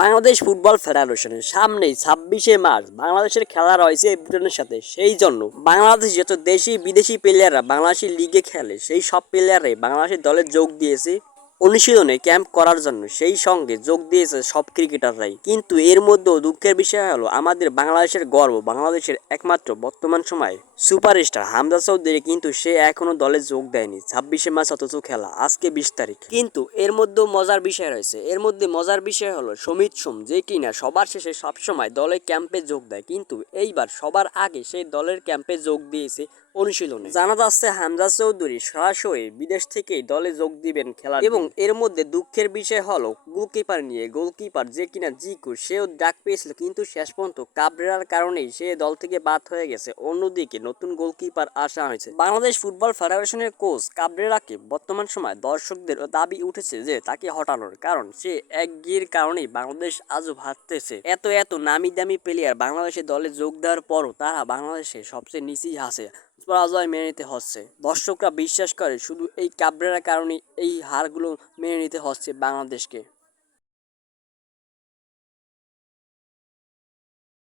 Bangladesh football ফেডারেশনের সামনেই 26শে March বাংলাদেশের খেলা রয়েছে ভুটানের সাথে। সেই জন্য বাংলাদেশ যত দেশি বিদেশি প্লেয়াররা বাংলাদেশি লিগে খেলে সেই সব প্লেয়াররাই বাংলাদেশের দলে যোগ দিয়েছে অনুশীলনে ক্যাম্প করার জন্য। সেই সঙ্গে যোগ দিয়েছে সব ক্রিকেটাররাই। কিন্তু এর মধ্যেও দুঃখের বিষয় হলো আমাদের বাংলাদেশের গর্ব, বাংলাদেশের একমাত্র বর্তমান সময়ে সুপারস্টার হামজা চৌধুরী কিন্তু সে এখনো দলে যোগ দেয়নি। 26শে মার্চ অথচ খেলা আজকে 20 তারিখ। কিন্তু এর মধ্যেও মজার বিষয় রয়েছে। এর মধ্যে মজার বিষয় হলো সমিত সোম, যে কিনা সবার শেষে সবসময় দলের ক্যাম্পে যোগ দেয়, কিন্তু এইবার সবার আগে সেই দলের ক্যাম্পে যোগ দিয়েছে অনুশীলনে। জানা যাচ্ছে হামজা চৌধুরী সরাসরি বিদেশ থেকেই দলে যোগ দিবেন খেলার। এবং এর মধ্যে দুঃখের বিষয় হলো গোলকিপার নিয়ে। গোলকিপার যে কিনা জিকু, সেও ডাক পেয়েছিল কিন্তু শেষ পর্যন্ত কাবরেরার কারণেই সে দল থেকে বাদ হয়ে গেছে। অন্যদিকে নতুন গোলকিপার আসা হয়েছে। বাংলাদেশ ফুটবল ফেডারেশনের কোচ কাবরেরাকে বর্তমান সময় দর্শকদের দাবি উঠেছে যে তাকে হটানোর, কারণ সে একঘেয়ের কারণেই বাংলাদেশ আজও ভাবতেছে। এত এত নামি দামি প্লেয়ার বাংলাদেশের দলে যোগ দেওয়ার পরও তারা বাংলাদেশে সবচেয়ে নিচেই আছে, পরাজয় মেনে নিতে হচ্ছে। দর্শকরা বিশ্বাস করে শুধু এই কাবরেরার কারণে এই হারগুলো মেনে নিতে হচ্ছে বাংলাদেশকে।